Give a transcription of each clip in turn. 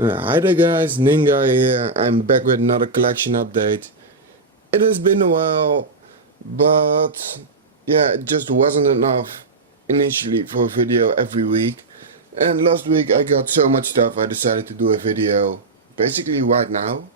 Hi there guys, Ninga here. I'm back with another collection update. It has been a while, but yeah, it just wasn't enough initially for a video every week. And last week I got so much stuff I decided to do a video basically right now,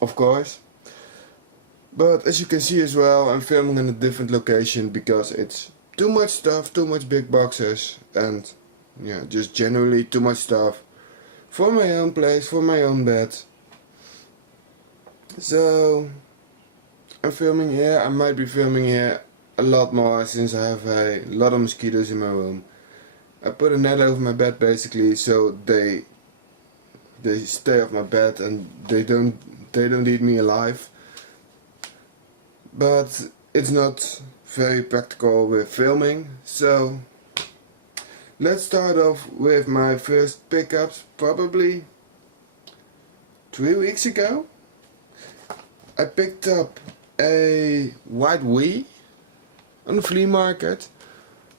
of course. But as you can see as well, I'm filming in a different location because it's too much stuff, too much big boxes, and yeah, just generally too much stuff for my own place, for my own bed. So I'm filming here. I might be filming here a lot more since I have a lot of mosquitoes in my room. I put a net over my bed basically so they stay off my bed and they don't eat me alive. But it's not very practical with filming, so let's start off with my first pickups. Probably 3 weeks ago I picked up a white Wii on the flea market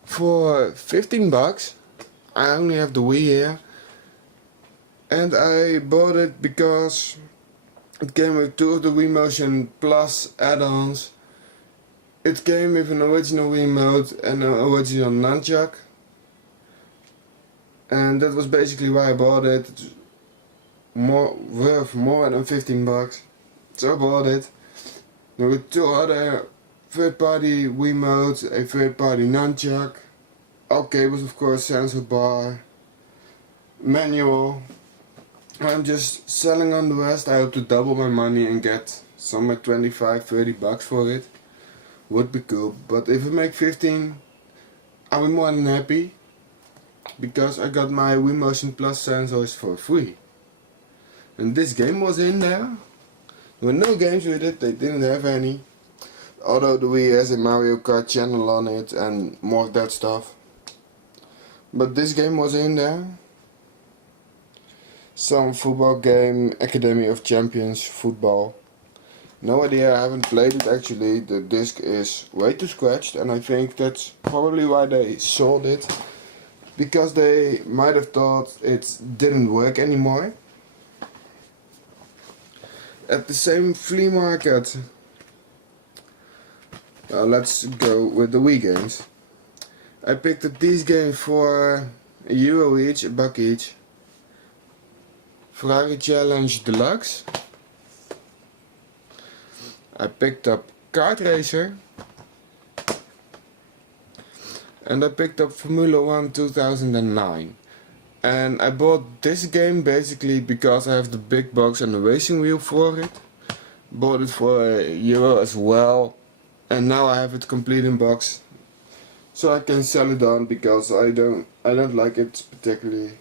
for 15 bucks. I only have the Wii here, and I bought it because it came with 2 of the Wii Motion Plus add-ons. It came with an original Wiimote and an original nunchuck, and that was basically why I bought it. It's worth more than 15 bucks, so I bought it. There were 2 other third-party Wiimotes, a third-party nunchuck, all cables of course, sensor bar, manual. I'm just selling on the rest. I hope to double my money and get somewhere 25-30 bucks for it. Would be cool, but if I make 15, I'll be more than happy, because I got my Wii Motion Plus sensors for free. And this game was in there. There were no games with it, they didn't have any. Although the Wii has a Mario Kart channel on it and more of that stuff. But this game was in there. Some football game, Academy of Champions football. No idea, I haven't played it actually. The disc is way too scratched and I think that's probably why they sold it. Because they might have thought it didn't work anymore. At the same flea market, let's go with the Wii games. I picked up these games for €1 each, $1 each. Ferrari Challenge Deluxe. I picked up Kart Racer. And I picked up Formula 1 2009. And I bought this game basically because I have the big box and the racing wheel for it. Bought it for €1 as well. And now I have it complete in box. So I can sell it on because I don't like it particularly.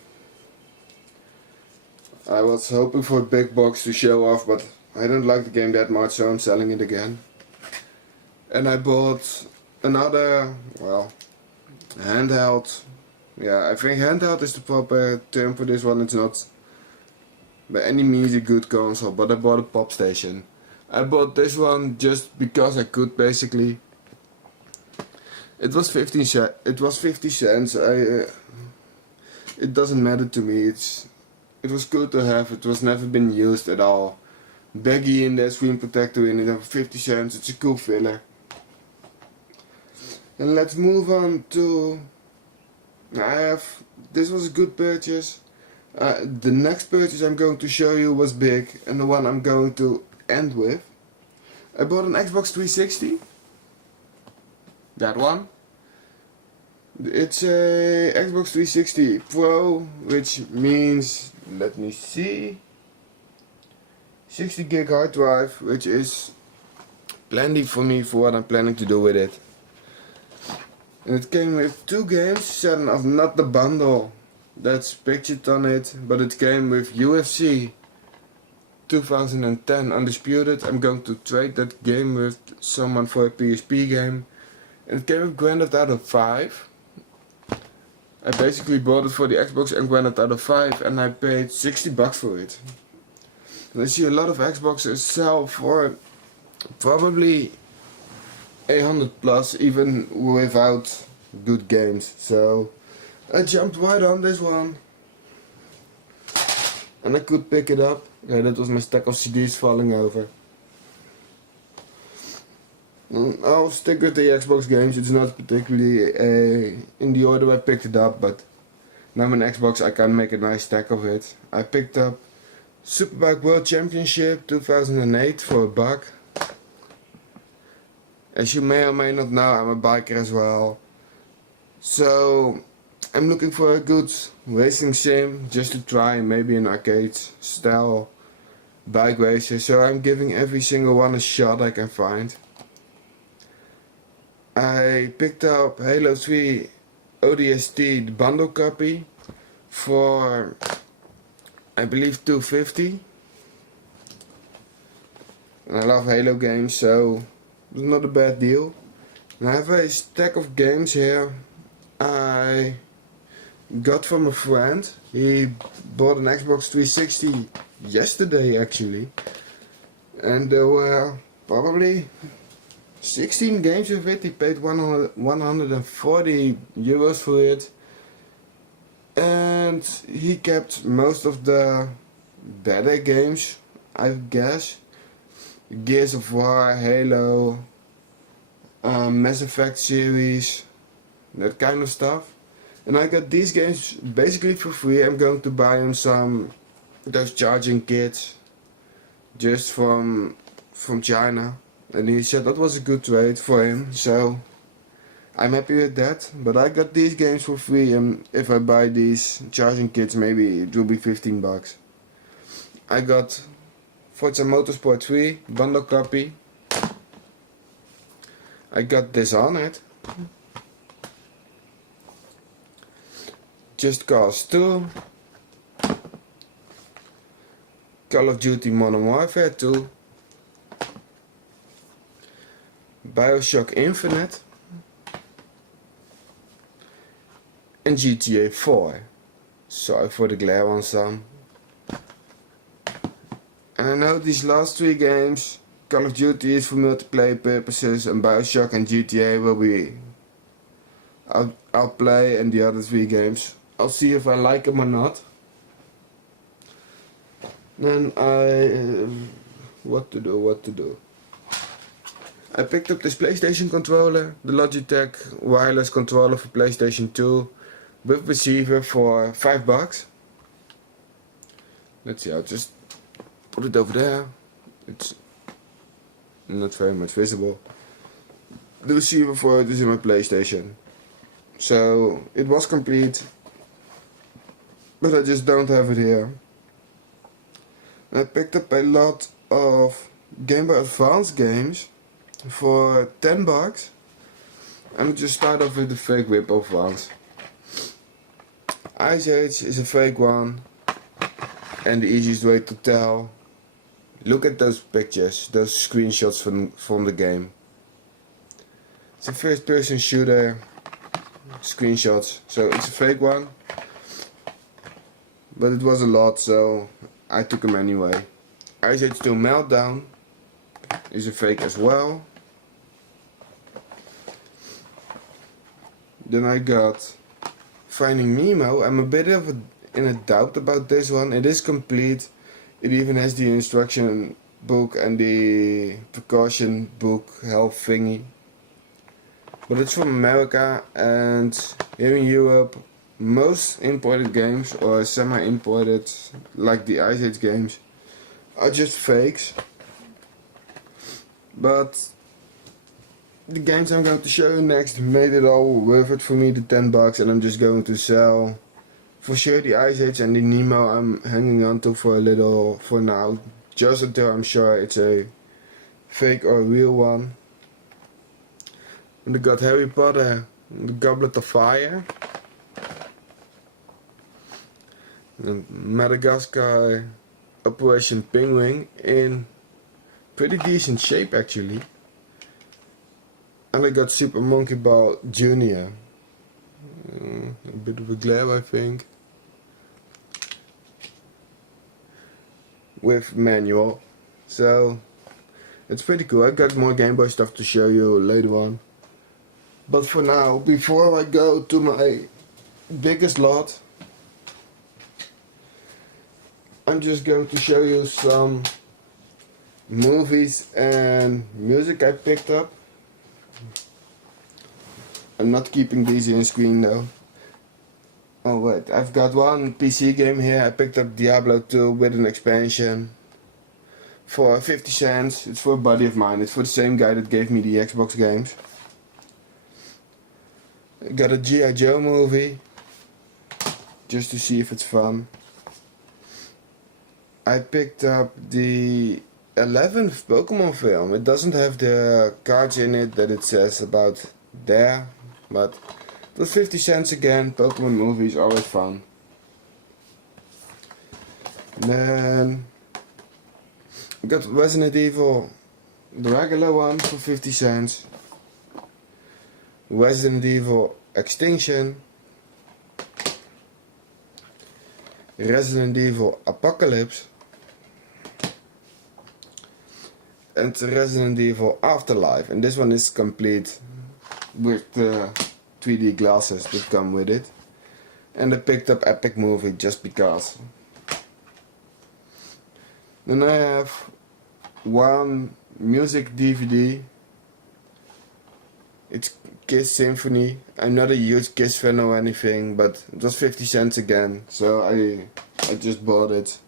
I was hoping for a big box to show off, but I don't like the game that much, so I'm selling it again. And I bought another, well, handheld. Yeah, I think handheld is the proper term for this one. It's not by any means a good console, but I bought a Pop Station. I bought this one just because I could basically. It was 50 cents. It doesn't matter to me. It was good to have. It was never been used at all. Baggy in there, screen protector in it, 50 cents. It's a cool filler. And let's move on to. This was a good purchase. The next purchase I'm going to show you was big, and the one I'm going to end with. I bought an Xbox 360. That one. It's a Xbox 360 Pro, which means, let me see, 60 gig hard drive, which is plenty for me for what I'm planning to do with it. And it came with 2 games, set of not the bundle that's pictured on it, but it came with UFC 2010 Undisputed. I'm going to trade that game with someone for a PSP game. And it came with Grand Theft Auto 5. I basically bought it for the Xbox and Grand Theft Auto 5, and I paid 60 bucks for it. And I see a lot of Xboxes sell for probably 100 plus, even without good games. So I jumped right on this one. and I could pick it up. Yeah, that was my stack of CDs falling over. I'll stick with the Xbox games. It's not particularly in the order I picked it up, but now I'm an Xbox, I can make a nice stack of it. I picked up Superbike World Championship 2008 for $1. As you may or may not know, I'm a biker as well. So I'm looking for a good racing sim just to try, maybe an arcade style bike racer. So I'm giving every single one a shot I can find. I picked up Halo 3 ODST, the bundle copy, for I believe $2.50. And I love Halo games, so it's not a bad deal. And I have a stack of games here I got from a friend. He bought an Xbox 360 yesterday actually, and there were probably 16 games with it. He paid 140 euros for it, and he kept most of the better games, I guess. Gears of War, Halo, Mass Effect series, that kind of stuff. And I got these games basically for free. I'm going to buy him those charging kits just from China. And he said that was a good trade for him, so I'm happy with that. But I got these games for free, and if I buy these charging kits, maybe it will be $15. I got Forza Motorsport 3 bundle copy. I got Dishonored, Just Cause 2, Call of Duty Modern Warfare 2, BioShock Infinite, and GTA 4. Sorry for the glare on some. And I know these last 3 games, Call of Duty is for multiplayer purposes, and BioShock and GTA will be I'll play, and the other 3 games I'll see if I like them or not. Then what to do. I picked up this PlayStation controller, the Logitech wireless controller for PlayStation 2 with receiver for $5. Let's see, I'll just put it over there. It's not very much visible. The receiver for it is in my PlayStation. So it was complete, but I just don't have it here. I picked up a lot of Game Boy Advance games for $10. I'm just start off with the fake rip-off ones. Ice Age is a fake one, and the easiest way to tell, look at those pictures, those screenshots from the game. It's a first person shooter screenshots, so it's a fake one, but it was a lot, so I took them anyway. Ice Age 2 Meltdown is a fake as well. Then I got Finding Nemo. I'm a bit in a doubt about this one. It is complete. It even has the instruction book and the precaution book health thingy. But it's from America, and here in Europe most imported games, or semi-imported, like the Ice Age games, are just fakes. But the games I'm going to show you next made it all worth it for me, the $10, and I'm just going to sell for sure the Ice Age and the Nemo I'm hanging on to for a little for now, just until I'm sure it's a fake or real one. And I got Harry Potter, the Goblet of Fire, and Madagascar Operation Penguin in pretty decent shape actually. And I got Super Monkey Ball Jr. A bit of a glare I think. With manual. So it's pretty cool. I got more Game Boy stuff to show you later on. But for now, before I go to my biggest lot, I'm just going to show you some movies and music I picked up. I'm not keeping these in screen though. Oh wait, I've got one PC game here. I picked up Diablo 2 with an expansion for 50 cents. It's for a buddy of mine. It's for the same guy that gave me the Xbox games. I got a G.I. Joe movie just to see if it's fun. I picked up the 11th Pokemon film. It doesn't have the cards in it that it says about there, but it was 50 cents again. Pokemon movies always fun. And then I got Resident Evil, the regular one, for 50 cents. Resident Evil Extinction, Resident Evil Apocalypse, and Resident Evil Afterlife. And this one is complete with the 3D glasses that come with it. And I picked up Epic Movie just because. Then I have one music DVD. It's Kiss Symphony. I'm not a huge Kiss fan or anything, but it was 50 cents again, so I just bought it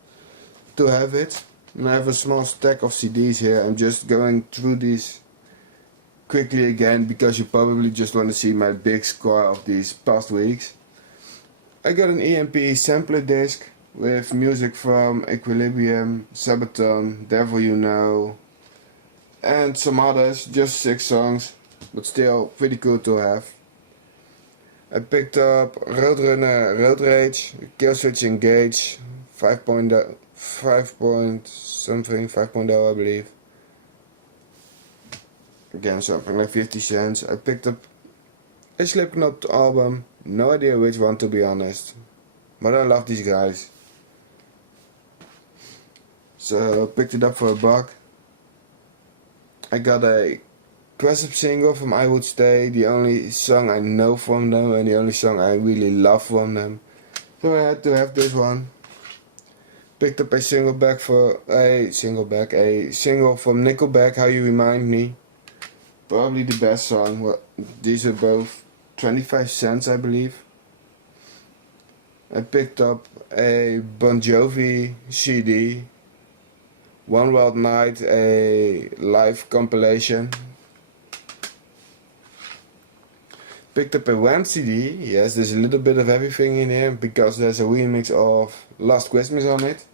to have it. And I have a small stack of CDs here. I'm just going through these quickly again because you probably just want to see my big score of these past weeks. I got an EMP sampler disc with music from Equilibrium, Sabaton, Devil You Know, and some others, just 6 songs, but still pretty cool to have. I picked up Roadrunner Road Rage, Killswitch Engage, 5.0 I believe. Again, something like 50 cents. I picked up a Slipknot album, no idea which one to be honest, but I love these guys. So I picked it up for $1. I got a Grasp single from I Would Stay, the only song I know from them and the only song I really love from them. So I had to have this one. Picked up a single from Nickelback, How You Remind Me. Probably the best song. Well, these are both 25 cents I believe. I picked up a Bon Jovi CD. One Wild Night, a live compilation. Picked up a Wham CD. Yes, there's a little bit of everything in here because there's a remix of Last Christmas on it.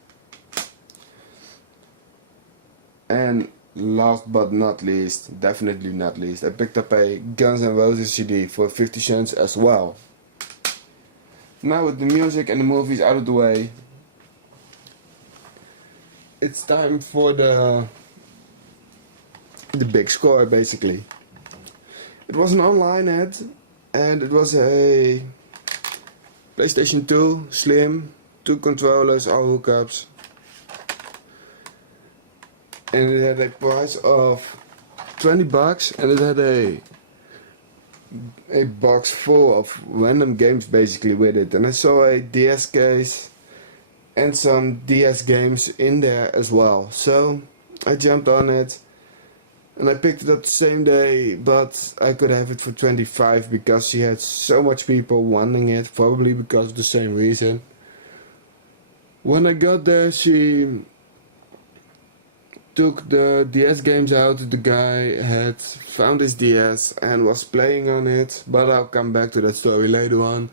And last but not least, definitely not least, I picked up a Guns N' Roses CD for 50 cents as well. Now with the music and the movies out of the way, it's time for the big score basically. It was an online ad and it was a PlayStation 2 Slim, 2 controllers, all hookups. And it had a price of $20 and it had a box full of random games basically with it. And I saw a DS case and some DS games in there as well. So I jumped on it and I picked it up the same day, but I could have it for 25 because she had so much people wanting it, probably because of the same reason. When I got there, she took the DS games out. The guy had found his DS and was playing on it, but I'll come back to that story later on.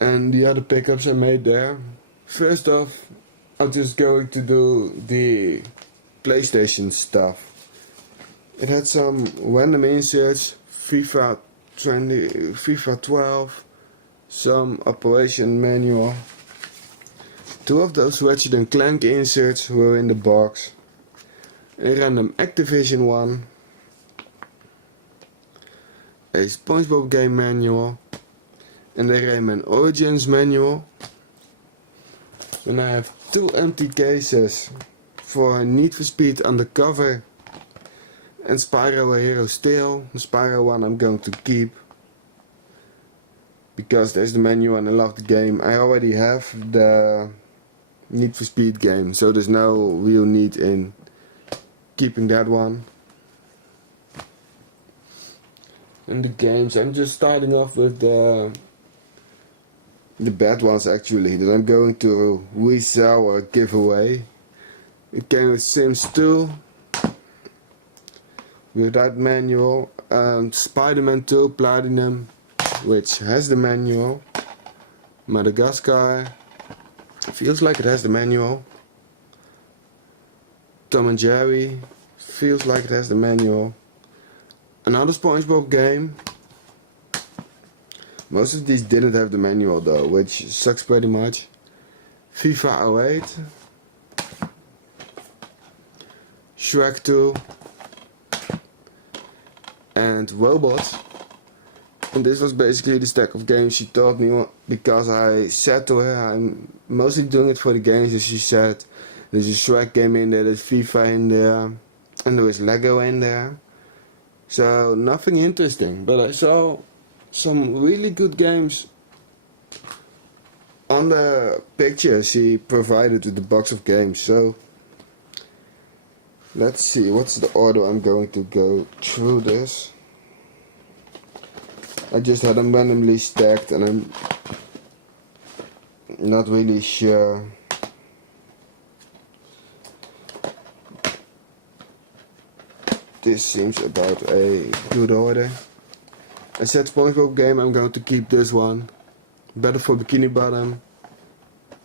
And the other pickups I made there. First off, I'm just going to do the PlayStation stuff. It had some random inserts, FIFA 12, some operation manual. 2 of those Ratchet & Clank inserts were in the box. A random Activision one. A SpongeBob game manual. And a Rayman Origins manual. Then I have 2 empty cases for Need for Speed Undercover and Spyro A Hero Steel. The Spyro one I'm going to keep because there's the manual and I love the game. I already have the Need for Speed game, so there's no real need in keeping that one. In the games, I'm just starting off with the bad ones actually, that I'm going to resell or give away. It came with Sims 2 without manual, and Spider-Man 2 Platinum, which has the manual. Madagascar feels like it has the manual. Tom and Jerry feels like it has the manual. Another SpongeBob game. Most of these didn't have the manual though, which sucks pretty much. FIFA 08. Shrek 2. And Robots. And this was basically the stack of games she taught me, because I said to her I'm mostly doing it for the games, and she said there's a Shrek game in there, there's FIFA in there, and there is Lego in there. So nothing interesting, but I saw some really good games on the picture she provided with the box of games. So let's see, what's the order I'm going to go through this. I just had them randomly stacked and I'm not really sure. This seems about a good order. I said SpongeBob game, I'm going to keep this one. Battle for Bikini Bottom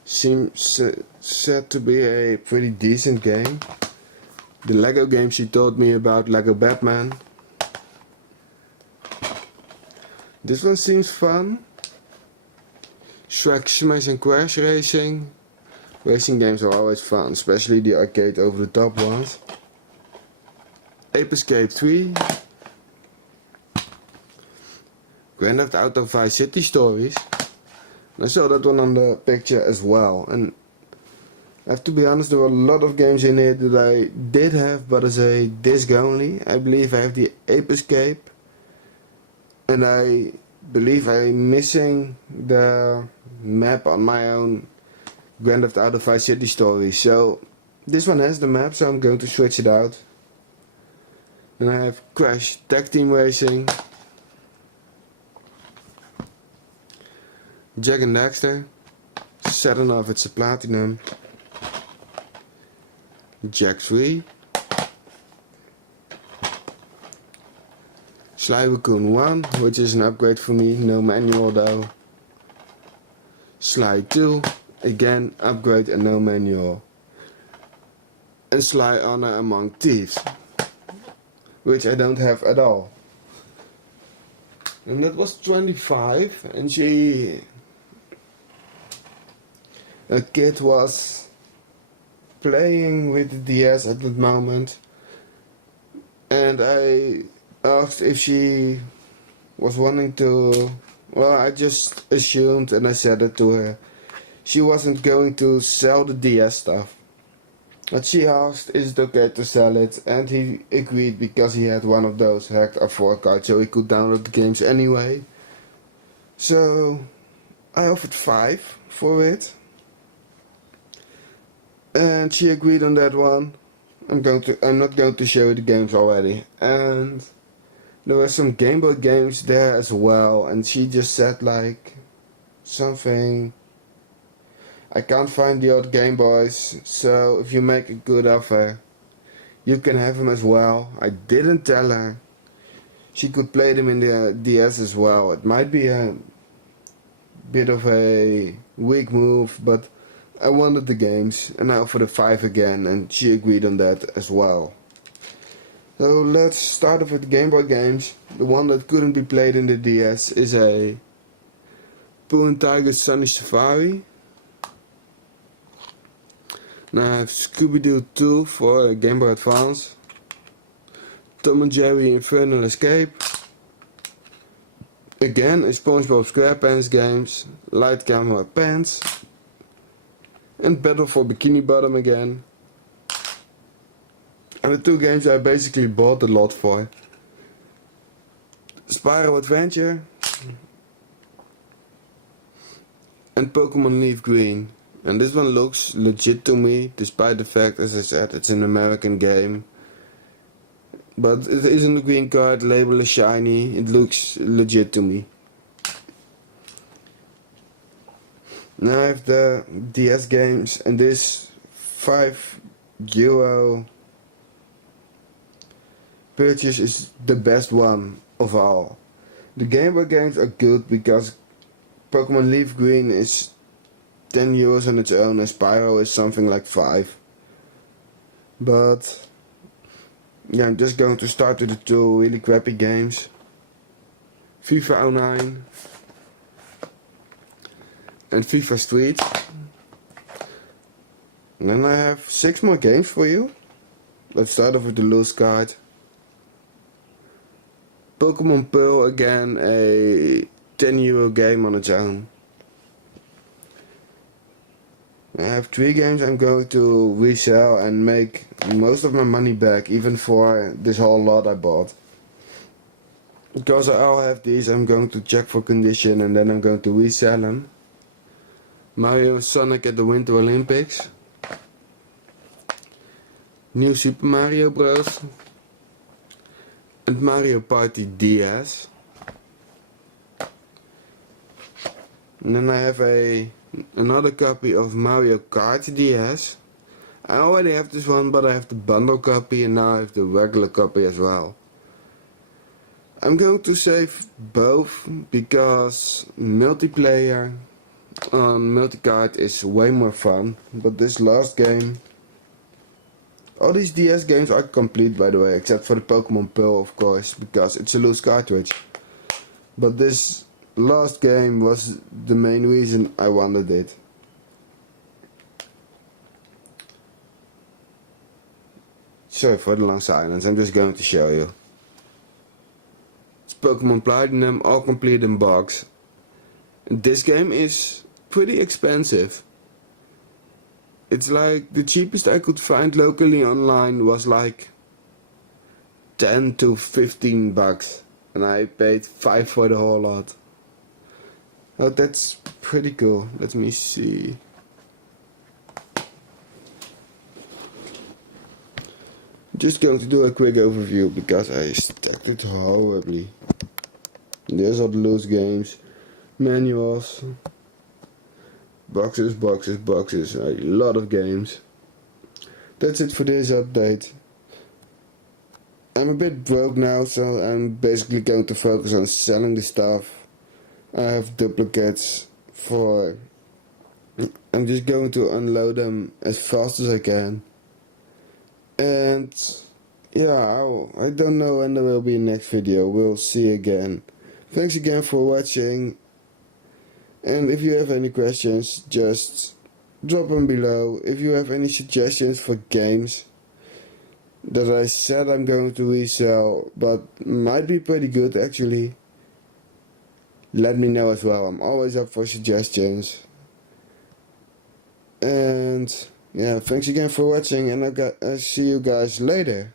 seems said to be a pretty decent game. The Lego game she told me about, Lego Batman. This one seems fun. Shrek Smash and Crash Racing. Racing games are always fun, especially the arcade over the top ones. Ape Escape 3. Grand Theft Auto Vice City Stories. I saw that one on the picture as well, and I have to be honest, there were a lot of games in it that I did have, but as a disc only. I believe I have the Ape Escape, and I believe I'm missing the map on my own Grand Theft Auto Vice City Stories. So this one has the map, so I'm going to switch it out. Then I have Crash Tag Team Racing, Jak and Daxter, sad enough it's a platinum. Jak 3, Sly Raccoon 1, which is an upgrade for me, no manual though. Sly 2, again upgrade and no manual. And Sly Honor Among Thieves, which I don't have at all. And that was 25, and a kid was playing with the DS at that moment, and I asked if she was wanting to, well, I just assumed and I said it to her. She wasn't going to sell the DS stuff, but she asked is it okay to sell it, and he agreed because he had one of those hacked R4 cards, so he could download the games anyway. So I offered 5 for it, and she agreed on that one. I'm not going to show you the games already. And there were some Game Boy games there as well, and she just said like something, I can't find the old Game Boys, so if you make a good offer you can have them as well. I didn't tell her she could play them in the DS as well. It might be a bit of a weak move, but I wanted the games, and I offered a 5 again, and she agreed on that as well. So let's start off with the Game Boy games. The one that couldn't be played in the DS is a Pooh and Tiger's Sunny Safari. Now I have Scooby-Doo 2 for Game Boy Advance. Tom and Jerry Infernal Escape. Again a SpongeBob SquarePants games, Light Camera Pants. And Battle for Bikini Bottom again. And the 2 games I basically bought a lot for. Spyro Adventure and Pokemon Leaf Green, And this one looks legit to me, despite the fact, as I said, it's an American game. But it isn't a green card, label is shiny, it looks legit to me. Now I have the DS games, and this €5 purchase is the best one of all. The Game Boy games are good because Pokemon Leaf Green is €10 on its own and Spyro is something like 5. But yeah, I'm just going to start with the two really crappy games. FIFA 09 and FIFA Street. And then I have 6 more games for you. Let's start off with the loose card. Pokemon Pearl, again a €10 game on its own. I have 3 games I'm going to resell and make most of my money back, even for this whole lot I bought. Because I all have these, I'm going to check for condition and then I'm going to resell them. Mario Sonic at the Winter Olympics. New Super Mario Bros. And Mario Party DS. And then I have another copy of Mario Kart DS. I already have this one, but I have the bundle copy and now I have the regular copy as well. I'm going to save both because multiplayer on Multicard is way more fun. But this last game, all these DS games are complete, by the way, except for the Pokemon Pearl, of course, because it's a loose cartridge. But this last game was the main reason I wanted it. Sorry for the long silence, I'm just going to show you. It's Pokemon Platinum, all complete in box. This game is pretty expensive. It's like the cheapest I could find locally online was like 10 to 15 bucks. And I paid 5 for the whole lot. Oh, that's pretty cool. Let me see. Just going to do a quick overview because I stacked it horribly. There's all the loose games, manuals, boxes, a lot of games. That's it for this update. I'm a bit broke now, so I'm basically going to focus on selling the stuff. I have duplicates for... I'm just going to unload them as fast as I can. And yeah, I don't know when there will be a next video. We'll see again. Thanks again for watching. And if you have any questions, just drop them below. If you have any suggestions for games that I said I'm going to resell, but might be pretty good actually, let me know as well. I'm always up for suggestions. And yeah, thanks again for watching, and I'll see you guys later.